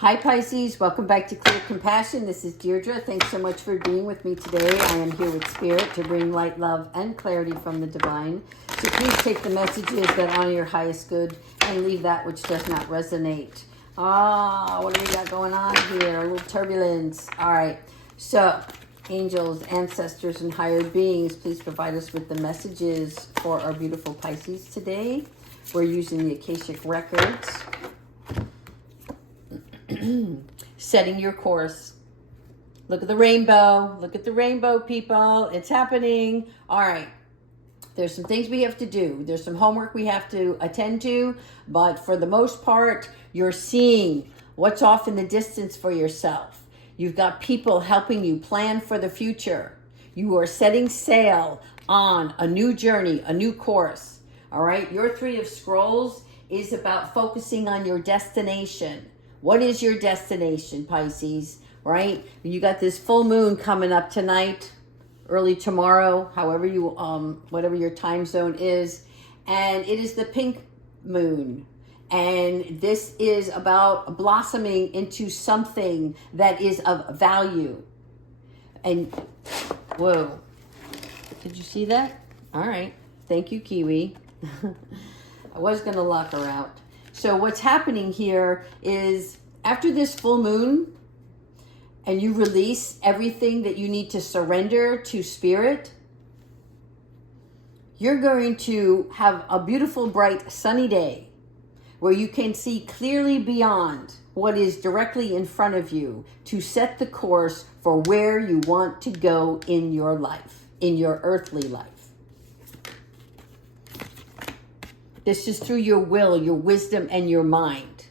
Hi Pisces, welcome back to Clear Compassion. This is Deirdre. Thanks so much for being with me today. I am here with Spirit to bring light, love, and clarity from the divine. So please take the messages that honor your highest good and leave that which does not resonate. What do we got going on here? A little turbulence. All right. So, angels, ancestors, and higher beings, please provide us with the messages for our beautiful Pisces today. We're using the Akashic Records. Setting your course. Look at the rainbow. Look at the rainbow, people. It's happening. All right. There's some things we have to do. There's some homework we have to attend to. But for the most part, you're seeing what's off in the distance for yourself. You've got people helping you plan for the future. You are setting sail on a new journey, a new course. All right. Your Three of Scrolls is about focusing on your destination. What is your destination, Pisces, right? You got this full moon coming up tonight, early tomorrow, however you, whatever your time zone is. And it is the pink moon. And this is about blossoming into something that is of value. And, whoa, did you see that? All right. Thank you, Kiwi. I was going to lock her out. So what's happening here is after this full moon and you release everything that you need to surrender to Spirit, you're going to have a beautiful, bright, sunny day where you can see clearly beyond what is directly in front of you to set the course for where you want to go in your life, in your earthly life. This is through your will, your wisdom, and your mind,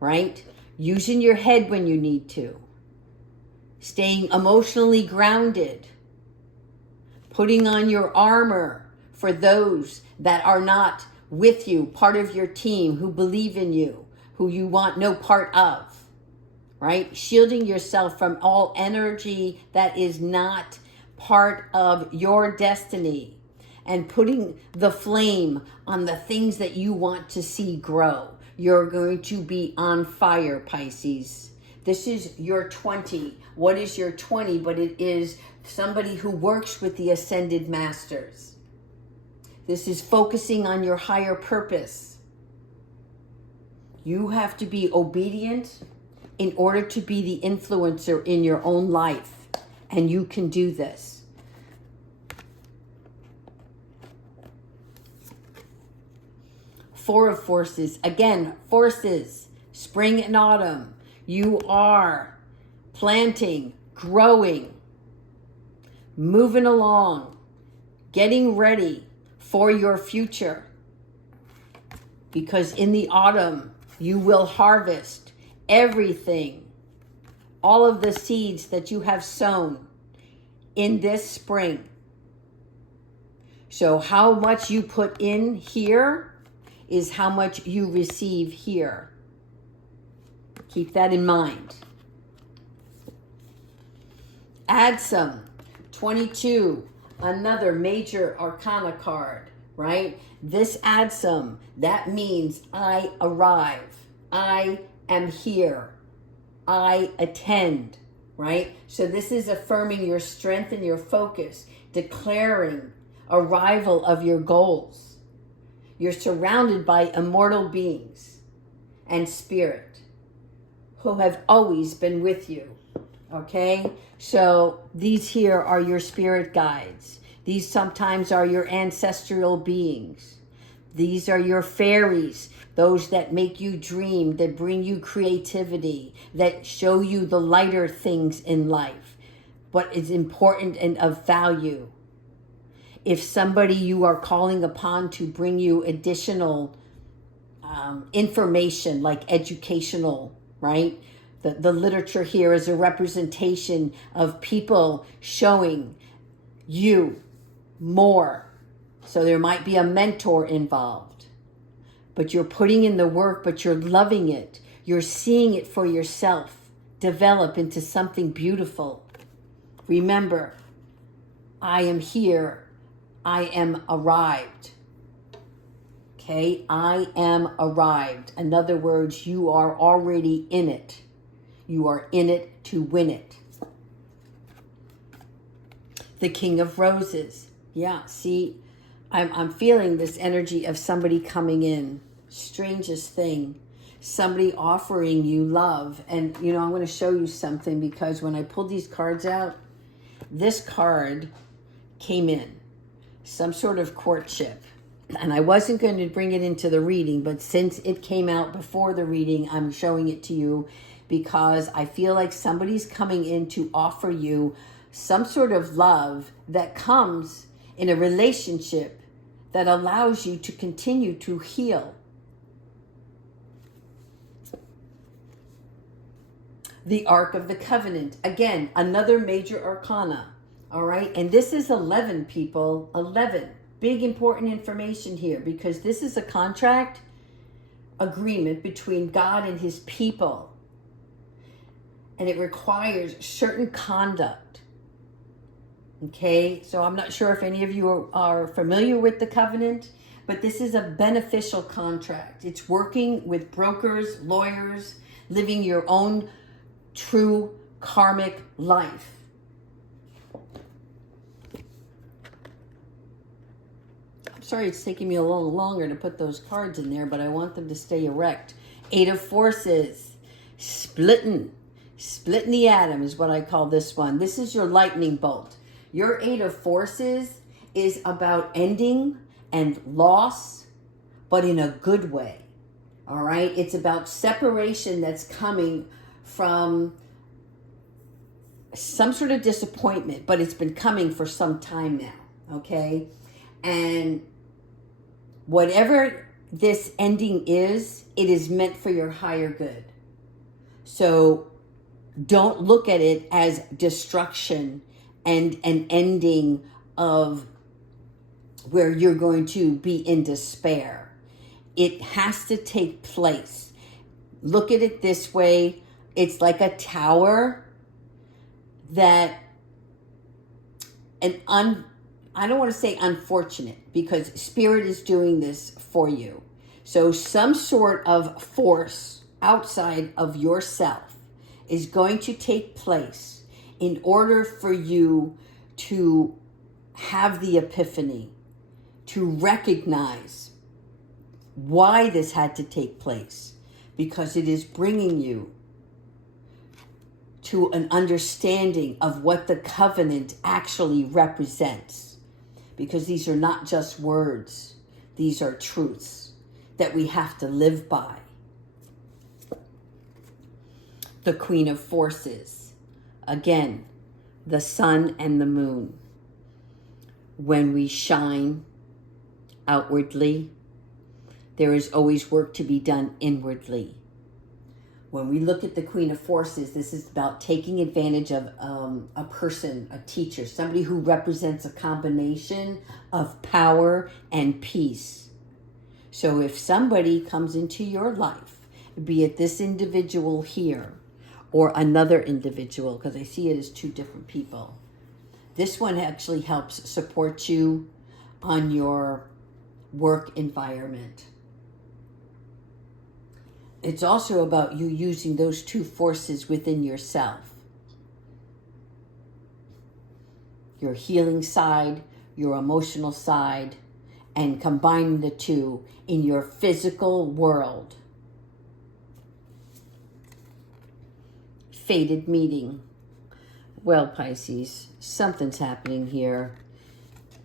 right? Using your head when you need to. Staying emotionally grounded. Putting on your armor for those that are not with you, part of your team, who believe in you, who you want no part of, right? Shielding yourself from all energy that is not part of your destiny. And putting the flame on the things that you want to see grow. You're going to be on fire, Pisces. This is your 20. What is your 20? But it is somebody who works with the Ascended Masters. This is focusing on your higher purpose. You have to be obedient in order to be the influencer in your own life. And you can do this. Four of Forces. Again, forces. Spring and autumn. You are planting, growing, moving along, getting ready for your future. Because in the autumn, you will harvest everything, all of the seeds that you have sown in this spring. So how much you put in here is how much you receive here. Keep that in mind. Add some. 22, another major arcana card, right? This adds some. That means I arrive. I am here. I attend, right? So this is affirming your strength and your focus, declaring arrival of your goals. You're surrounded by immortal beings and spirit who have always been with you, okay? So these here are your spirit guides. These sometimes are your ancestral beings. These are your fairies, those that make you dream, that bring you creativity, that show you the lighter things in life, what is important and of value. If somebody you are calling upon to bring you additional information, like educational, right? The literature here is a representation of people showing you more. So there might be a mentor involved. But you're putting in the work, but you're loving it. You're seeing it for yourself develop into something beautiful. Remember, I am here. I am arrived. Okay, I am arrived. In other words, you are already in it. You are in it to win it. The King of Roses. Yeah, see, I'm feeling this energy of somebody coming in. Strangest thing. Somebody offering you love. And, you know, I'm going to show you something, because when I pulled these cards out, this card came in. Some sort of courtship. And I wasn't going to bring it into the reading, but since it came out before the reading, I'm showing it to you because I feel like somebody's coming in to offer you some sort of love that comes in a relationship that allows you to continue to heal. The Ark of the Covenant. Again, another major arcana. All right. And this is 11, people. 11. Big important information here, because this is a contract agreement between God and his people. And it requires certain conduct. Okay. So I'm not sure if any of you are familiar with the covenant, but this is a beneficial contract. It's working with brokers, lawyers, living your own true karmic life. Sorry, it's taking me a little longer to put those cards in there, but I want them to stay erect. Eight of Forces. Splitting the atom is what I call this one. This is your lightning bolt. Your Eight of Forces is about ending and loss, but in a good way. All right? It's about separation that's coming from some sort of disappointment, but it's been coming for some time now. Okay? And whatever this ending is, it is meant for your higher good. So don't look at it as destruction and an ending of where you're going to be in despair. It has to take place. Look at it this way. It's like a tower that I don't want to say unfortunate, because Spirit is doing this for you. So some sort of force outside of yourself is going to take place in order for you to have the epiphany, to recognize why this had to take place, because it is bringing you to an understanding of what the covenant actually represents. Because these are not just words. These are truths that we have to live by. The Queen of Forces. Again, the sun and the moon. When we shine outwardly, there is always work to be done inwardly. When we look at the Queen of Forces, this is about taking advantage of a person, a teacher, somebody who represents a combination of power and peace. So if somebody comes into your life, be it this individual here or another individual, because I see it as two different people, this one actually helps support you on your work environment. It's also about you using those two forces within yourself. Your healing side, your emotional side, and combining the two in your physical world. Fated meeting. Well, Pisces, something's happening here.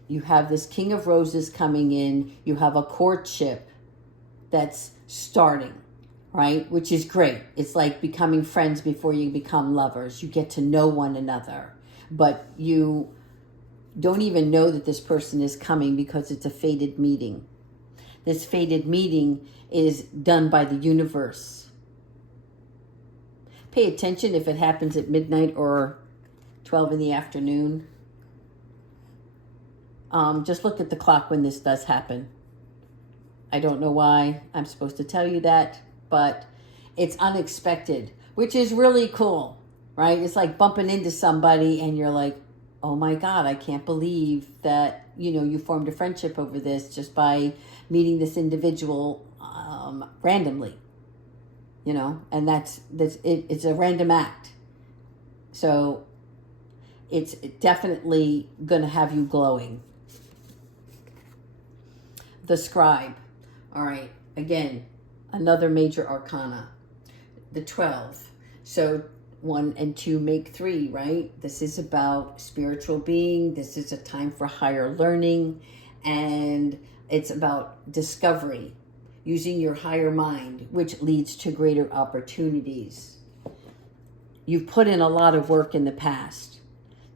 You have this King of Roses coming in. You have a courtship that's starting. Right? Which is great. It's like becoming friends before you become lovers. You get to know one another. But you don't even know that this person is coming because it's a fated meeting. This fated meeting is done by the universe. Pay attention if it happens at midnight or 12 in the afternoon. Just look at the clock when this does happen. I don't know why I'm supposed to tell you that, but it's unexpected, which is really cool, right? It's like bumping into somebody and you're like, oh my God, I can't believe that, you formed a friendship over this just by meeting this individual randomly, and that's it's a random act. So it's definitely going to have you glowing. The scribe. All right. Again, another major arcana. The 12. So 1 and 2 make 3, right? This is about spiritual being. This is a time for higher learning. And it's about discovery, using your higher mind, which leads to greater opportunities. You've put in a lot of work in the past,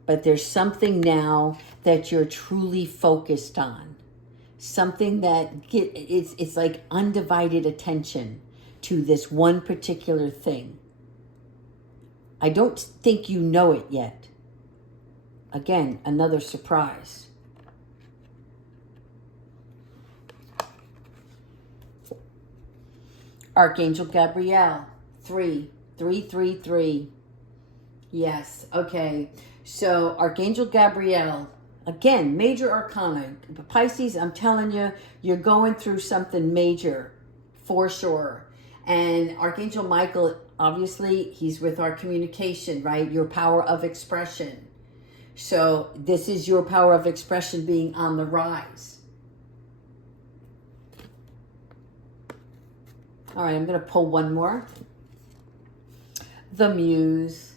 but there's something now that you're truly focused on. Something that it's like undivided attention to this one particular thing. I don't think you know it yet. Again, another surprise. Archangel Gabriel, 3. Yes, okay. So Archangel Gabriel, again, major arcana. Pisces, I'm telling you, you're going through something major for sure. And Archangel Michael, obviously, he's with our communication, right? Your power of expression. So this is your power of expression being on the rise. All right, I'm going to pull one more. The Muse,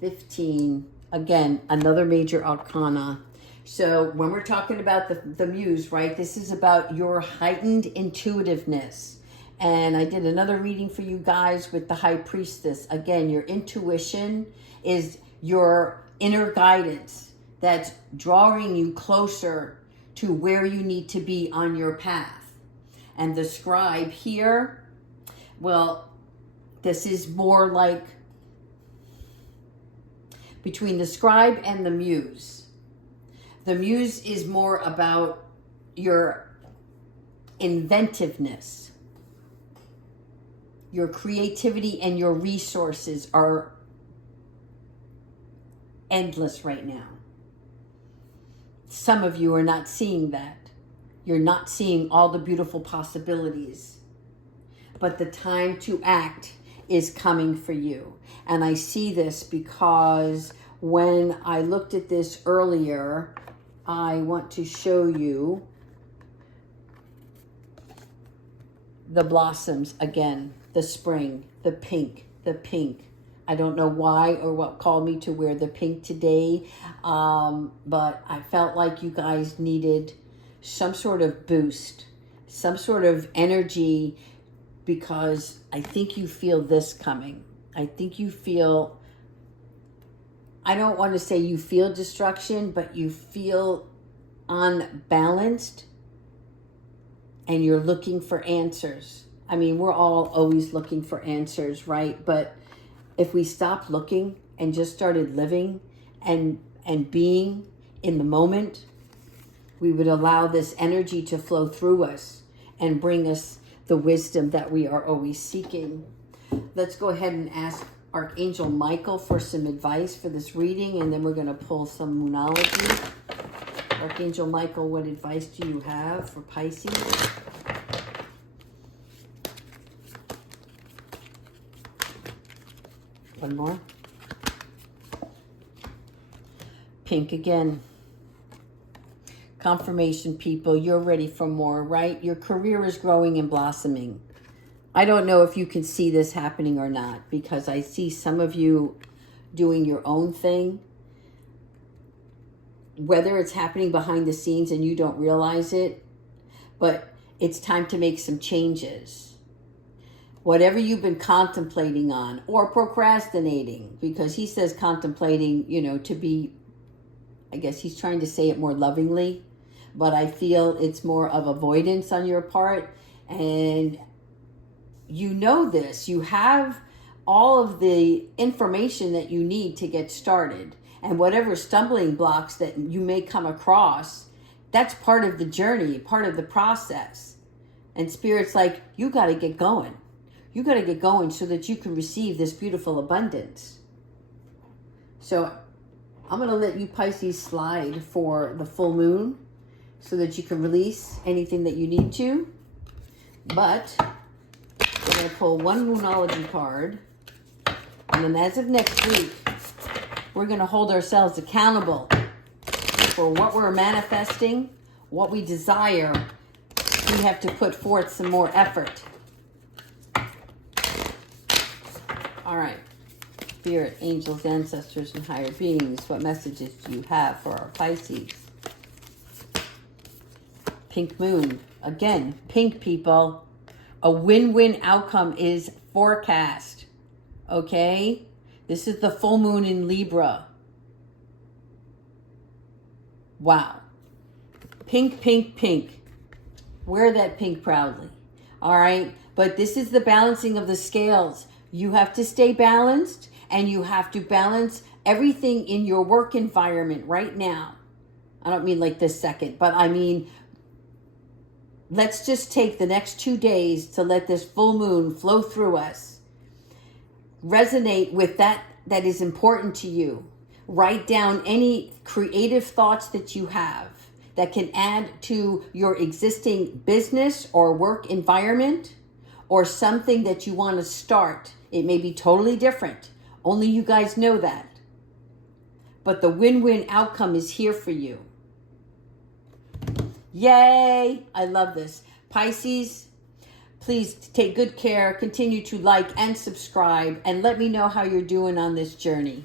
15. Again, another major arcana. So when we're talking about the Muse, right, this is about your heightened intuitiveness. And I did another reading for you guys with the High Priestess. Again, your intuition is your inner guidance that's drawing you closer to where you need to be on your path. And the scribe here, well, this is more like between the scribe and the Muse. The Muse is more about your inventiveness. Your creativity and your resources are endless right now. Some of you are not seeing that. You're not seeing all the beautiful possibilities. But the time to act is coming for you. And I see this because when I looked at this earlier, I want to show you the blossoms again, the spring, the pink. I don't know why or what called me to wear the pink today, but I felt like you guys needed some sort of boost, some sort of energy, because I think you feel this coming. I think you feel, I don't want to say you feel destruction, but you feel unbalanced and you're looking for answers. I mean, we're all always looking for answers, right? But if we stopped looking and just started living and being in the moment, we would allow this energy to flow through us and bring us the wisdom that we are always seeking. Let's go ahead and ask Archangel Michael for some advice for this reading, and then we're going to pull some moonology. Archangel Michael, what advice do you have for Pisces? One more. Pink again. Confirmation, people, you're ready for more, right? Your career is growing and blossoming. I don't know if you can see this happening or not, because I see some of you doing your own thing. Whether it's happening behind the scenes and you don't realize it, but it's time to make some changes. Whatever you've been contemplating on or procrastinating, because he says contemplating, to be, I guess he's trying to say it more lovingly, but I feel it's more of avoidance on your part. And you know this, you have all of the information that you need to get started. And whatever stumbling blocks that you may come across, that's part of the journey, part of the process. And Spirit's like, you got to get going. You got to get going so that you can receive this beautiful abundance. So I'm going to let you Pisces slide for the full moon so that you can release anything that you need to. But we're going to pull one Moonology card. And then as of next week, we're going to hold ourselves accountable for what we're manifesting, what we desire. We have to put forth some more effort. All right. Spirit, angels, ancestors, and higher beings, what messages do you have for our Pisces? Pink moon. Again, pink, people. A win-win outcome is forecast. Okay? This is the full moon in Libra. Wow. Pink, pink, pink. Wear that pink proudly. All right? But this is the balancing of the scales. You have to stay balanced, and you have to balance everything in your work environment right now. I don't mean like this second, but I mean, let's just take the next 2 days to let this full moon flow through us. Resonate with that is important to you. Write down any creative thoughts that you have that can add to your existing business or work environment, or something that you want to start. It may be totally different. Only you guys know that. But the win-win outcome is here for you. Yay! I love this. Pisces, please take good care. Continue to like and subscribe. And let me know how you're doing on this journey.